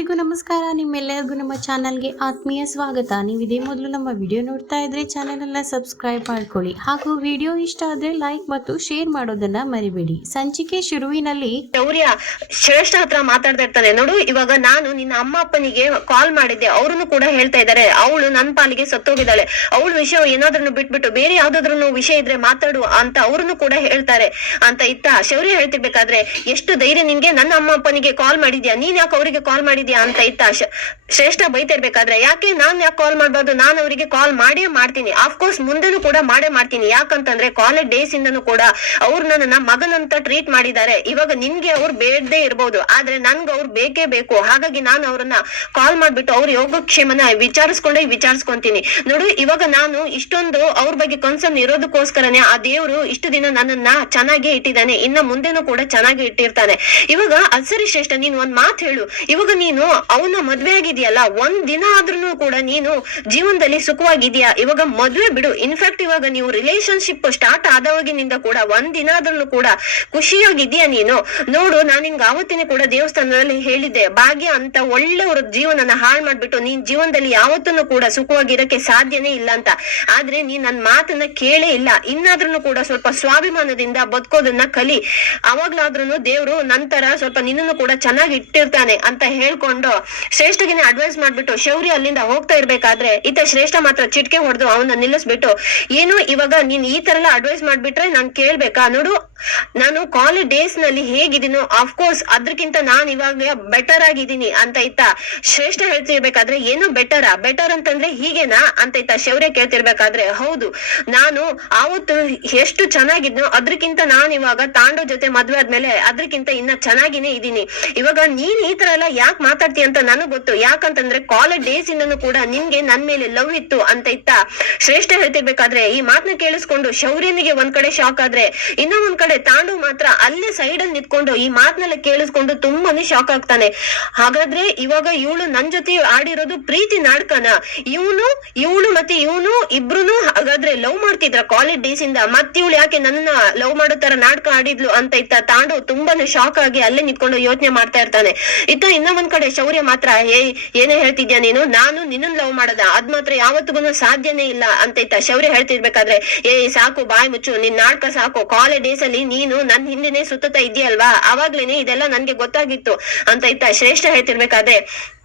ಎಲ್ಲರಿಗೂ ನಮಸ್ಕಾರ. ನಿಮ್ಮೆಲ್ಲರಿಗೂ ನಮ್ಮ ಚಾನಲ್ಗೆ ಆತ್ಮೀಯ ಸ್ವಾಗತ. ನೀವು ಇದೇ ಮೊದಲು ನಮ್ಮ ವಿಡಿಯೋ ನೋಡ್ತಾ ಇದ್ರೆ ಚಾನೆಲ್ ಎಲ್ಲ ಸಬ್ಸ್ಕ್ರೈಬ್ ಮಾಡ್ಕೊಳ್ಳಿ. ಹಾಗೂ ವಿಡಿಯೋ ಇಷ್ಟ ಆದ್ರೆ ಲೈಕ್ ಮತ್ತು ಶೇರ್ ಮಾಡೋದನ್ನ ಮರಿಬೇಡಿ. ಸಂಚಿಕೆ ಶುರುವಿನಲ್ಲಿ ಶೌರ್ಯ ಶ್ರೇಷ್ಠ ಹತ್ರ ಮಾತಾಡ್ತಾ ಇರ್ತಾನೆ. ನೋಡು, ಇವಾಗ ನಾನು ನಿನ್ನ ಅಮ್ಮ ಅಪ್ಪನಿಗೆ ಕಾಲ್ ಮಾಡಿದ್ದೆ. ಅವ್ರನ್ನು ಕೂಡ ಹೇಳ್ತಾ ಇದ್ದಾರೆ. ಅವಳು ನನ್ನ ಪಾಲಿಗೆ ಸತ್ತೋಗಿದ್ದಾಳೆ. ಅವಳು ವಿಷಯ ಏನಾದ್ರೂ ಬಿಟ್ಬಿಟ್ಟು, ಬೇರೆ ಯಾವ್ದಾದ್ರು ವಿಷಯ ಇದ್ರೆ ಮಾತಾಡು ಅಂತ ಅವ್ರನ್ನು ಕೂಡ ಹೇಳ್ತಾರೆ ಅಂತ ಇತ್ತ ಶೌರ್ಯ ಹೇಳ್ತಿರ್ಬೇಕಾದ್ರೆ, ಎಷ್ಟು ಧೈರ್ಯ ನಿನ್ಗೆ ನನ್ನ ಅಮ್ಮ ಅಪ್ಪನಿಗೆ ಕಾಲ್ ಮಾಡಿದ್ಯಾ? ನೀನ್ ಯಾಕೆ ಅವರಿಗೆ ಕಾಲ್ ಮಾಡಿದ್ಯಾ? ಅಂತ ಇತ್ತ ಶ್ರೇಷ್ಠ ಬೈತಿರ್ಬೇಕಾದ್ರೆ ಯಾಕೆ ನಾನ್ ಯಾಕೆ ಕಾಲ್ ಮಾಡ್ಬಾರ್ದು? ನಾನು ಅವರಿಗೆ ಕಾಲ್ ಮಾಡೇ ಮಾಡ್ತೀನಿ. ಕೋರ್ಸ್ ಮುಂದೆನೂ ಕೂಡ ಮಾಡೇ ಮಾಡ್ತೀನಿ. ಯಾಕಂತಂದ್ರೆ ಕಾಲೇಜ್ ಡೇಸ್ ಇಂದನು ಕೂಡ ಅವ್ರು ನನ್ನ ಮಗನಂತ ಟ್ರೀಟ್ ಮಾಡಿದ್ದಾರೆ. ಇವಾಗ ನಿನ್ಗೆ ಅವ್ರು ಬೇಡದೆ ಇರ್ಬೋದು. ಆದ್ರೆ ನನ್ಗೆ ಅವ್ರು ಬೇಕೇ ಬೇಕು. ಹಾಗಾಗಿ ನಾನು ಅವ್ರನ್ನ ಕಾಲ್ ಮಾಡ್ಬಿಟ್ಟು ಅವ್ರ ಯೋಗಕ್ಷೇಮನ ವಿಚಾರಿಸ್ಕೊಂಡೇ ವಿಚಾರಿಸ್ಕೊಂತೀನಿ. ನೋಡು, ಇವಾಗ ನಾನು ಇಷ್ಟೊಂದು ಅವ್ರ ಬಗ್ಗೆ ಕನ್ಸರ್ನ್ ಇರೋದಕ್ಕೋಸ್ಕರನೇ ಆ ದೇವ್ರು ಇಷ್ಟು ದಿನ ನನ್ನನ್ನ ಚೆನ್ನಾಗಿ ಇಟ್ಟಿದ್ದಾನೆ. ಇನ್ನ ಮುಂದೆನೂ ಕೂಡ ಚೆನ್ನಾಗಿ ಇಟ್ಟಿರ್ತಾನೆ. ಇವಾಗ ಅಸರಿ ಶ್ರೇಷ್ಠ, ನೀನ್ ಒಂದ್ ಮಾತು ಹೇಳು. ಇವಾಗ ನೀನು ಅವನ ಮದ್ವೆ ಆಗಿದೆಯಲ್ಲ ಒಂದ್ ದಿನ ಆದ್ರೂ ಕೂಡ ನೀನು ಜೀವನದಲ್ಲಿ ಸುಖವಾಗಿದ್ಯಾ ಇವಾಗ ಮದ್ವೆ ಬಿಡು. ಇನ್ಫ್ಯಾಕ್ಟ್ ಇವಾಗ ನೀವು ರಿಲೇಶನ್ಶಿಪ್ ಸ್ಟಾರ್ಟ್ ಆದವಾಗಿನಿಂದ ಕೂಡ ಒಂದ್ ದಿನ ಆದ್ರೂ ಕೂಡ ಖುಷಿಯಾಗಿದ್ಯಾ ನೀನು? ನೋಡು, ನಾನು ಹಿಂಗ ಆವತ್ತಿನ ಕೂಡ ದೇವಸ್ಥಾನದಲ್ಲಿ ಹೇಳಿದ್ದೆ, ಭಾಗ್ಯ ಅಂತ ಒಳ್ಳೆಯವ್ರ ಜೀವನನ ಹಾಳು ಮಾಡ್ಬಿಟ್ಟು ನೀನ್ ಜೀವನದಲ್ಲಿ ಯಾವತ್ತೂ ಕೂಡ ಸುಖವಾಗಿರಕ್ಕೆ ಸಾಧ್ಯನೇ ಇಲ್ಲ ಅಂತ. ಆದ್ರೆ ನೀನ್ ನನ್ ಮಾತನ್ನ ಕೇಳೇ ಇಲ್ಲ. ಇನ್ನಾದ್ರೂ ಕೂಡ ಸ್ವಲ್ಪ ಸ್ವಾಭಿಮಾನದಿಂದ ಬದುಕೋದನ್ನ ಕಲಿ. ಅವಾಗ್ಲಾದ್ರೂ ದೇವ್ರು ನಂತರ ಸ್ವಲ್ಪ ನಿನ್ನನ್ನು ಕೂಡ ಚೆನ್ನಾಗಿ ಇಟ್ಟಿರ್ತಾನೆ ಅಂತ ಹೇಳ್ಕೊಂಡು ಶ್ರೇಷ್ಠಗಿನೇ ಅಡ್ವೈಸ್ ಮಾಡ್ಬಿಟ್ಟು ಶೌರ್ಯ ಅಲ್ಲಿಂದ ಹೋಗ್ತಾ ಇರ್ಬೇಕಾದ್ರೆ ಈತ ಶ್ರೇಷ್ಠ ಮಾತ್ರ ಚಿಟ್ಕೆ ಹೊಡೆದು ಅವನ್ನ ನಿಲ್ಲಿಸ್ಬಿಟ್ಟು, ಏನು ಇವಾಗ ನೀನ್ ಈ ತರ ಅಡ್ವೈಸ್ ಮಾಡ್ಬಿಟ್ರೆ ನಾನ್ ಕೇಳ್ಬೇಕಾ? ನೋಡು, ನಾನು ಕಾಲೇಜ್ ಡೇಸ್ನಲ್ಲಿ ಹೇಗಿದ್ದೀನೋ ಕೋರ್ಸ್ ಅದ್ರಕ್ಕಿಂತ ನಾನ್ ಇವಾಗ ಬೆಟರ್ ಆಗಿದ್ದೀನಿ, ಅಂತ ಇತ್ತ ಶ್ರೇಷ್ಠ ಹೇಳ್ತಿರ್ಬೇಕಾದ್ರೆ, ಏನು ಬೆಟರಾ ಬೆಟರ್ ಅಂತಂದ್ರೆ ಹೀಗೇನಾ? ಅಂತ ಇತ್ತ ಶೌರ್ಯ ಕೇಳ್ತಿರ್ಬೇಕಾದ್ರೆ, ಹೌದು, ನಾನು ಆವತ್ತು ಎಷ್ಟು ಚೆನ್ನಾಗಿದ್ನೋ, ಅದ್ರಕ್ಕಿಂತ ನಾನ್ ಇವಾಗ ತಾಂಡೋ ಜೊತೆ ಮದ್ವೆ ಆದ್ಮೇಲೆ ಅದ್ರಕ್ಕಿಂತ ಇನ್ನ ಚೆನ್ನಾಗಿನೇ ಇದ್ದೀನಿ. ಇವಾಗ ನೀನ್ ಈ ತರ ಎಲ್ಲ ಯಾಕೆ ಮಾತಾಡ್ತೀಯ ಅಂತ ನನಗ್ ಗೊತ್ತು. ಯಾಕಂತಂದ್ರೆ ಕಾಲೇಜ್ ಡೇಸ್ ಇಂದನು ಕೂಡ ನಿಮ್ಗೆ ನನ್ ಮೇಲೆ ಲವ್ ಇತ್ತು ಅಂತ ಇತ್ತ ಶ್ರೇಷ್ಠ ಹೇಳ್ತಿರ್ಬೇಕಾದ್ರೆ ಈ ಮಾತನ್ನ ಕೇಳಿಸ್ಕೊಂಡು ಶೌರ್ಯನಿಗೆ ಒಂದ್ ಕಡೆ ಶಾಕ್ ಆದ್ರೆ ಇನ್ನೂ ಒಂದ್ ಕಡೆ ತಾಂಡು ಮಾತ್ರ ಅಲ್ಲೇ ಸೈಡ್ ಅಲ್ಲಿ ನಿಂತ್ಕೊಂಡು ಈ ಮಾತನ್ನೆಲ್ಲ ಕೇಳಿಸ್ಕೊಂಡು ತುಂಬಾನೇ ಶಾಕ್ ಆಗ್ತಾನೆ. ಹಾಗಾದ್ರೆ ಇವಾಗ ಇವಳು ನನ್ ಜೊತೆ ಆಡಿರೋದು ಪ್ರೀತಿ ನಾಟಕನ ಇವನು, ಇವಳು ಮತ್ತೆ ಇವನು ಇಬ್ರುನು ಹಾಗಾದ್ರೆ ಲವ್ ಮಾಡ್ತಿದ್ರ ಕಾಲೇಜ್ ಡೇಸ್ ಇಂದ. ಮತ್ ಇವಳು ಯಾಕೆ ನನ್ನ ಲವ್ ಮಾಡೋ ತರ ನಾಟಕ ಆಡಿದ್ಲು ಅಂತ ಇತ್ತ ತಾಂಡು ತುಂಬಾನೇ ಶಾಕ್ ಆಗಿ ಅಲ್ಲೇ ನಿಂತ್ಕೊಂಡು ಯೋಚನೆ ಮಾಡ್ತಾ ಇರ್ತಾನೆ. ಇತ್ತ ಇನ್ನೊಂದ್ ಕಡೆ ಶೌರ್ಯ ಮಾತ್ರ. ಏನೇ ಹೇಳ್ತಿದ್ಯಾ ನೀನು? ನಾನು ನಿನ್ನನ್ ಲವ್ ಮಾಡದ. ಅದ್ ಮಾತ್ರ ಯಾವತ್ತಿಗೂ ಸಾಧ್ಯನೇ ಇಲ್ಲ ಅಂತ ಇತ್ತ ಶೌರ್ಯ ಹೇಳ್ತಿರ್ಬೇಕಾದ್ರೆ, ಏ, ಸಾಕು, ಬಾಯ್ ಮುಚ್ಚು, ನಿನ್ ನಾಟಕ ಸಾಕು. ಕಾಲೇಜ್ ಡೇಸ್ ಅಲ್ಲಿ ನೀನು ನನ್ ಹಿಂದೆನೆ ಸುತ್ತತಾ ಇದೆಯಲ್ವಾ? ಅವಾಗ್ಲೇನೆ ಇದೆಲ್ಲ ನನ್ಗೆ ಗೊತ್ತಾಗಿತ್ತು ಅಂತ ಇತ್ತ ಶ್ರೇಷ್ಠ ಹೇಳ್ತಿರ್ಬೇಕಾದ್ರೆ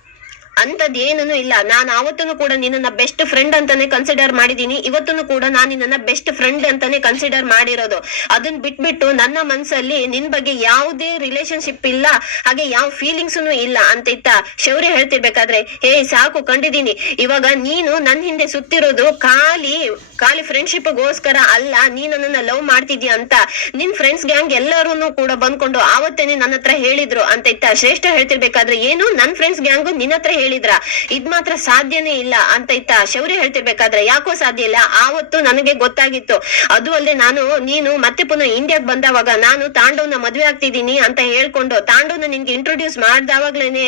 ಅಂತದ್ ಏನೂ ಇಲ್ಲ. ನಾನು ಆವತ್ತೂ ಕೂಡ ನಿನ್ನ ಬೆಸ್ಟ್ ಫ್ರೆಂಡ್ ಅಂತಾನೆ ಕನ್ಸಿಡರ್ ಮಾಡಿದೀನಿ. ಇವತ್ತೂ ಕೂಡ ನಾನು ನಿನ್ನನ್ನ ಬೆಸ್ಟ್ ಫ್ರೆಂಡ್ ಅಂತಾನೆ ಕನ್ಸಿಡರ್ ಮಾಡಿರೋದು. ಅದನ್ನ ಬಿಟ್ಬಿಟ್ಟು ನನ್ನ ಮನ್ಸಲ್ಲಿ ನಿನ್ ಬಗ್ಗೆ ಯಾವುದೇ ರಿಲೇಶನ್ಶಿಪ್ ಇಲ್ಲ. ಹಾಗೆ ಯಾವ ಫೀಲಿಂಗ್ಸ್ ಇಲ್ಲ ಅಂತ ಇತ್ತ ಶೌರ್ಯ ಹೇಳ್ತಿರ್ಬೇಕಾದ್ರೆ, ಹೇ, ಸಾಕು, ಕಂಡಿದೀನಿ. ಇವಾಗ ನೀನು ನನ್ನ ಹಿಂದೆ ಸುತ್ತಿರೋದು ಖಾಲಿ ಖಾಲಿ ಫ್ರೆಂಡ್ಶಿಪ್ ಗೋಸ್ಕರ ಅಲ್ಲ, ನೀ ನನ್ನನ್ನ ಲವ್ ಮಾಡ್ತಿದ್ಯಾ ಅಂತ ನಿನ್ ಫ್ರೆಂಡ್ಸ್ ಗ್ಯಾಂಗ್ ಎಲ್ಲರೂ ಕೂಡ ಬಂದ್ಕೊಂಡು ಆವತ್ತೇನೆ ನನ್ನ ಹತ್ರ ಹೇಳಿದ್ರು ಅಂತ ಇತ್ತ ಶ್ರೇಷ್ಠ ಹೇಳ್ತಿರ್ಬೇಕಾದ್ರೆ ಏನು? ನನ್ ಫ್ರೆಂಡ್ಸ್ ಗ್ಯಾಂಗು ನಿನ್ನ ಹತ್ರ ಹೇಳಿದ್ರ? ಇದ್ ಮಾತ್ರ ಸಾಧ್ಯನೇ ಇಲ್ಲ ಅಂತ ಇತ್ತ ಶೌರ್ಯ ಹೇಳ್ತಿರ್ಬೇಕಾದ್ರೆ ಯಾಕೋ ಸಾಧ್ಯ ಇಲ್ಲ? ಆವತ್ತು ನನಗೆ ಗೊತ್ತಾಗಿತ್ತು. ಅದು ಅಲ್ಲದೆ ನಾನು, ನೀನು ಮತ್ತೆ ಪುನಃ ಇಂಡಿಯಾಗ್ ಬಂದವಾಗ ನಾನು ತಾಂಡವ್ನ ಮದ್ವೆ ಆಗ್ತಿದ್ದೀನಿ ಅಂತ ಹೇಳ್ಕೊಂಡು ತಾಂಡವ್ನ ನಿನ್ಗೆ ಇಂಟ್ರೊಡ್ಯೂಸ್ ಮಾಡ್ದವಾಗ್ಲೇನೆ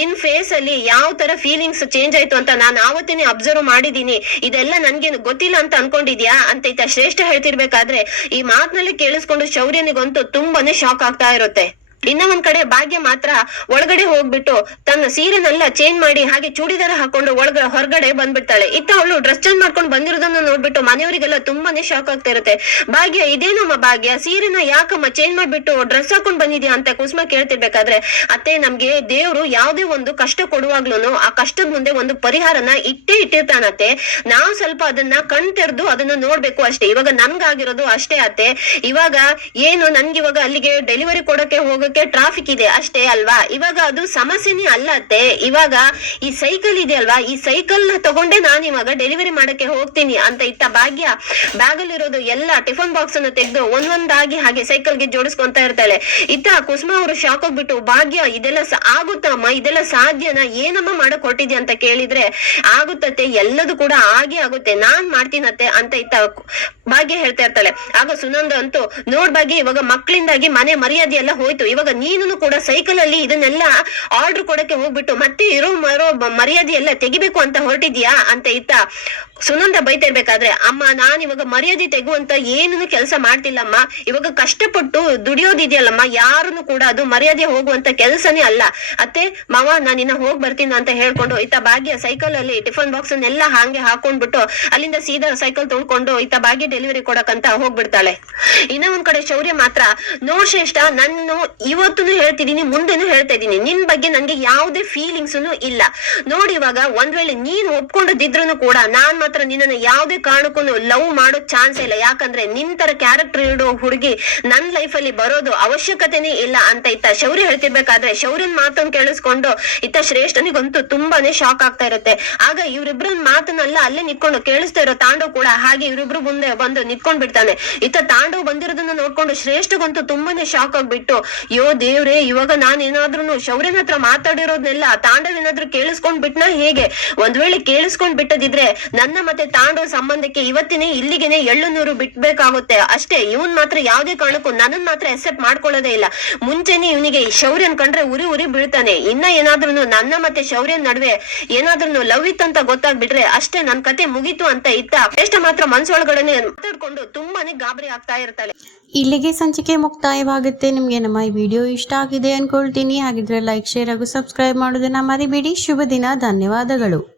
ನಿನ್ ಫೇಸ್ ಅಲ್ಲಿ ಯಾವ ತರ ಫೀಲಿಂಗ್ಸ್ ಚೇಂಜ್ ಆಯ್ತು ಅಂತ ನಾನು ಆವತ್ತೇನೆ ಅಬ್ಸರ್ವ್ ಮಾಡಿದೀನಿ ಇದೆಲ್ಲ ನನ್ಗೆ ಗೊತ್ತಿಲ್ಲ ಅಂತ ಅನ್ಕೊಂಡಿದ್ಯಾ? ಅಂತ ಇತ್ತ ಶ್ರೇಷ್ಠ ಹೇಳ್ತಿರ್ಬೇಕಾದ್ರೆ ಈ ಮಾತ್ನಲ್ಲಿ ಕೇಳಿಸ್ಕೊಂಡು ಶೌರ್ಯನಿಗಂತೂ ತುಂಬಾನೇ ಶಾಕ್ ಆಗ್ತಾ ಇರುತ್ತೆ. ಇನ್ನ ಒಂದ್ ಕಡೆ ಭಾಗ್ಯ ಮಾತ್ರ ಒಳಗಡೆ ಹೋಗ್ಬಿಟ್ಟು ತನ್ನ ಸೀರೆನೆಲ್ಲ ಚೇಂಜ್ ಮಾಡಿ ಹಾಗೆ ಚೂಡಿದಾರ ಹಾಕೊಂಡು ಒಳಗ ಹೊರಗಡೆ ಬಂದ್ಬಿಡ್ತಾಳೆ. ಇತ್ತ ಅವಳು ಡ್ರೆಸ್ ಚೇಂಜ್ ಮಾಡ್ಕೊಂಡು ಬಂದಿರೋದನ್ನ ನೋಡ್ಬಿಟ್ಟು ಮನೆಯವರಿಗೆಲ್ಲ ತುಂಬಾನೇ ಶಾಕ್ ಆಗ್ತಾ ಇರುತ್ತೆ. ಭಾಗ್ಯ ಇದೇನಮ್ಮ ಭಾಗ್ಯ. ಸೀರೆನ ಯಾಕಮ್ಮ ಚೇಂಜ್ ಮಾಡ್ಬಿಟ್ಟು ಡ್ರೆಸ್ ಹಾಕೊಂಡ್ ಬಂದಿದ್ಯಾ ಅಂತ ಕುಸುಮ ಕೇಳ್ತಿರ್ಬೇಕಾದ್ರೆ ಅತ್ತೆ, ನಮ್ಗೆ ದೇವ್ರು ಯಾವ್ದೇ ಒಂದು ಕಷ್ಟ ಕೊಡುವಾಗ್ಲೂನು ಆ ಕಷ್ಟದ ಮುಂದೆ ಒಂದು ಪರಿಹಾರನ ಇಟ್ಟೇ ಇಟ್ಟಿರ್ತಾನತ್ತೆ. ನಾವು ಸ್ವಲ್ಪ ಅದನ್ನ ಕಣ್ ತೆರೆದು ಅದನ್ನ ನೋಡ್ಬೇಕು ಅಷ್ಟೇ. ಇವಾಗ ನನ್ಗಾಗಿರೋದು ಅಷ್ಟೇ ಅತ್ತೆ. ಇವಾಗ ಏನು ನನ್ಗೆ ಇವಾಗ ಅಲ್ಲಿಗೆ ಡೆಲಿವರಿ ಕೊಡಕ್ಕೆ ಹೋಗಕ್ಕೆ ಟ್ರಾಫಿಕ್ ಇದೆ ಅಷ್ಟೇ ಅಲ್ವಾ? ಇವಾಗ ಅದು ಸಮಸ್ಯೆನೇ ಅಲ್ಲತ್ತೆ. ಇವಾಗ ಈ ಸೈಕಲ್ ಇದೆ ಅಲ್ವಾ? ಈ ಸೈಕಲ್ನ ತಗೊಂಡೇ ನಾನು ಇವಾಗ ಡೆಲಿವರಿ ಮಾಡಕ್ಕೆ ಹೋಗ್ತೀನಿ ಅಂತ ಇತ್ತ ಭಾಗ್ಯ ಬ್ಯಾಗ್ ಅಲ್ಲಿರೋದು ಎಲ್ಲ ಟಿಫನ್ ಬಾಕ್ಸ್ ಅನ್ನು ತೆಗೆದು ಒಂದೊಂದಾಗಿ ಹಾಗೆ ಸೈಕಲ್ಗೆ ಜೋಡಿಸ್ಕೊಂತ ಇರ್ತಾಳೆ. ಇತ್ತ ಕುಸುಮ ಅವರು ಶಾಕ್ ಹೋಗ್ಬಿಟ್ಟು, ಭಾಗ್ಯ, ಇದೆಲ್ಲ ಆಗುತ್ತಮ್ಮ, ಇದೆಲ್ಲ ಸಾಧ್ಯನಾ? ಏನಮ್ಮ ಮಾಡಕ್ ಹೊರಟಿದ್ಯಾ? ಅಂತ ಕೇಳಿದ್ರೆ, ಆಗುತ್ತತ್ತೆ, ಎಲ್ಲದೂ ಕೂಡ ಹಾಗೆ ಆಗುತ್ತೆ. ನಾನ್ ಮಾಡ್ತೀನತ್ತೆ ಅಂತ ಇತ್ತ ಭಾಗ್ಯ ಹೇಳ್ತಾ ಇರ್ತಾಳೆ. ಆಗ ಸುನಂದ ಅಂತೂ, ನೋಡ್ ಭಾಗ್ಯ, ಇವಾಗ ಮಕ್ಕಳಿಂದಾಗಿ ಮನೆ ಮರ್ಯಾದೆ ಎಲ್ಲ ಹೋಯ್ತು. ಇವಾಗ ನೀನು ಕೂಡ ಸೈಕಲ್ ಅಲ್ಲಿ ಇದನ್ನೆಲ್ಲ ಆರ್ಡರ್ ಕೊಡಕ್ಕೆ ಹೋಗ್ಬಿಟ್ಟು ಮತ್ತೆ ಇರೋ ಮರೋ ಮರ್ಯಾದೆ ಎಲ್ಲ ತೆಗಿಬೇಕು ಅಂತ ಹೊರಟಿದ್ಯಾ ಅಂತ ಇತ್ತ ಸುನಂದ ಬೈತಿರ್ಬೇಕಾದ್ರೆ, ಅಮ್ಮ, ನಾನ್ ಇವಾಗ ಮರ್ಯಾದೆ ತೆಗುವಂತ ಏನೂ ಕೆಲಸ ಮಾಡ್ತಿಲ್ಲಮ್ಮ. ಇವಾಗ ಕಷ್ಟಪಟ್ಟು ದುಡಿಯೋದಿದೆಯಲ್ಲಮ್ಮ. ಯಾರನ್ನು ಕೂಡ ಅದು ಮರ್ಯಾದೆ ಹೋಗುವಂತ ಕೆಲಸನೇ ಅಲ್ಲ. ಅತ್ತೆ, ಮಾವ, ನಾನು ಇನ್ನ ಹೋಗ್ ಬರ್ತೀನಿ ಅಂತ ಹೇಳ್ಕೊಂಡು ಇತ್ತ ಭಾಗ್ಯ ಸೈಕಲ್ ಅಲ್ಲಿ ಟಿಫನ್ ಬಾಕ್ಸ್ ಎಲ್ಲ ಹಾಗೆ ಹಾಕೊಂಡ್ಬಿಟ್ಟು ಅಲ್ಲಿಂದ ಸೀದಾ ಸೈಕಲ್ ತೊಳ್ಕೊಂಡು ಇತ್ತ ಭಾಗ್ಯ ಡೆಲಿವರಿ ಕೊಡಕಂತ ಹೋಗ್ಬಿಡ್ತಾಳೆ. ಇನ್ನ ಒಂದ್ ಕಡೆ ಶೌರ್ಯ ಮಾತ್ರ. ನೋಡ್ ಶ್ರೇಷ್ಠ ನಾನು ಇವತ್ತೂ ಹೇಳ್ತಿದ್ದೀನಿ ಮುಂದೆನೂ ಹೇಳ್ತಾ ಇದ್ದೀನಿ. ನಿನ್ ಬಗ್ಗೆ ನನ್ಗೆ ಯಾವುದೇ ಫೀಲಿಂಗ್ಸ್ ಇಲ್ಲ. ನೋಡಿ ಇವಾಗ ಒಂದ್ ವೇಳೆ ನೀನ್ ಒಪ್ಕೊಂಡಿದ್ರು ಕೂಡ ನಾನ್ ಮಾತ್ರ ನಿನ್ನ ಯಾವುದೇ ಕಾರಣಕ್ಕೂ ಲವ್ ಮಾಡೋ ಚಾನ್ಸ್ ಇಲ್ಲ. ಯಾಕಂದ್ರೆ ನಿನ್ ತರ ಕ್ಯಾರೆಕ್ಟರ್ ಇಡೋ ಹುಡುಗಿ ನನ್ ಲೈಫ್ ಅಲ್ಲಿ ಬರೋದು ಅವಶ್ಯಕತೆನೇ ಇಲ್ಲ ಅಂತ ಇತ್ತ ಶೌರ್ಯ ಹೇಳ್ತಿರ್ಬೇಕಾದ್ರೆ ಶೌರ್ಯನ್ ಮಾತನ್ನ ಕೇಳಿಸ್ಕೊಂಡು ಇತ್ತ ಶ್ರೇಷ್ಠನಿಗಂತೂ ತುಂಬಾನೇ ಶಾಕ್ ಆಗ್ತಾ ಇರುತ್ತೆ. ಆಗ ಇವ್ರಿಬ್ರ ಮಾತನ್ನೆಲ್ಲ, ಅಲ್ಲೇ ನಿತ್ಕೊಂಡು ಕೇಳಿಸ್ತಾ ಇರೋ ತಾಂಡವ್ ಕೂಡ ಹಾಗೆ ಇವ್ರಿಬ್ರು ಮುಂದೆ ಬಂದು ನಿತ್ಕೊಂಡ್ ಬಿಡ್ತಾನೆ ಇತ್ತ ತಾಂಡವ್ ಬಂದಿರೋದನ್ನ ನೋಡ್ಕೊಂಡು ಶ್ರೇಷ್ಠಗಂತೂ ತುಂಬಾನೇ ಶಾಕ್ ಆಗ್ಬಿಟ್ಟು ಯೋ ದೇವ್ರೆ, ಇವಾಗ ನಾನೇನಾದ್ರೂ ಶೌರ್ಯನ ಹತ್ರ ಮಾತಾಡಿರೋದ್ನೆಲ್ಲ ತಾಂಡವೇನಾದ್ರೂ ಕೇಳಿಸ್ಕೊಂಡ್ ಬಿಟ್ನಾ ಹೇಗೆ? ಒಂದ್ ವೇಳೆ ಕೇಳಿಸ್ಕೊಂಡ್ ಬಿಟ್ಟದಿದ್ರೆ ನನ್ನ ಮತ್ತೆ ತಾಂಡವ ಸಂಬಂಧಕ್ಕೆ ಇವತ್ತಿನೇ ಇಲ್ಲಿಗೆನೆ ಎಳ್ಳು ನೂರು ಬಿಟ್ಬೇಕಾಗುತ್ತೆ. ಅಷ್ಟೇ, ಇವನ್ ಮಾತ್ರ ಯಾವ್ದೇ ಕಾರಣಕ್ಕೂ ನನ್ನ ಮಾತ್ರ ಎಕ್ಸೆಪ್ಟ್ ಮಾಡ್ಕೊಳ್ಳೋದೇ ಇಲ್ಲ. ಮುಂಚೆನೆ ಇವನಿಗೆ ಶೌರ್ಯನ್ ಕಂಡ್ರೆ ಉರಿ ಉರಿ ಬೀಳ್ತಾನೆ. ಇನ್ನ ಏನಾದ್ರೂ ನನ್ನ ಮತ್ತೆ ಶೌರ್ಯನ್ ನಡುವೆ ಏನಾದ್ರೂ ಲವ್ ಇತ್ತಂತ ಗೊತ್ತಾಗ್ಬಿಟ್ರೆ ಅಷ್ಟೇ ನನ್ ಕತೆ ಮುಗೀತು ಅಂತ ಇತ್ತ. ಶ್ರೇಷ್ಠ ಮಾತ್ರ ಮನ್ಸೊಳಗಡೆ ಮಾತಾಡ್ಕೊಂಡು ತುಂಬಾನೇ ಗಾಬರಿ ಆಗ್ತಾ ಇರ್ತಾಳೆ. ಇಲ್ಲಿಗೆ ಸಂಚಿಕೆ ಮುಕ್ತಾಯವಾಗುತ್ತೆ. ನಿಮ್ಗೆ ನಮ್ಮ ಈ ವಿಡಿಯೋ ಇಷ್ಟ ಆಗಿದೆ ಅಂದ್ಕೊಳ್ತೀನಿ ಹಾಗಿದ್ರೆ ಲೈಕ್ ಶೇರ್ ಹಾಗೂ ಸಬ್ಸ್ಕ್ರೈಬ್ ಮಾಡೋದನ್ನು ಮರಿಬೇಡಿ. ಶುಭ ದಿನ. ಧನ್ಯವಾದಗಳು.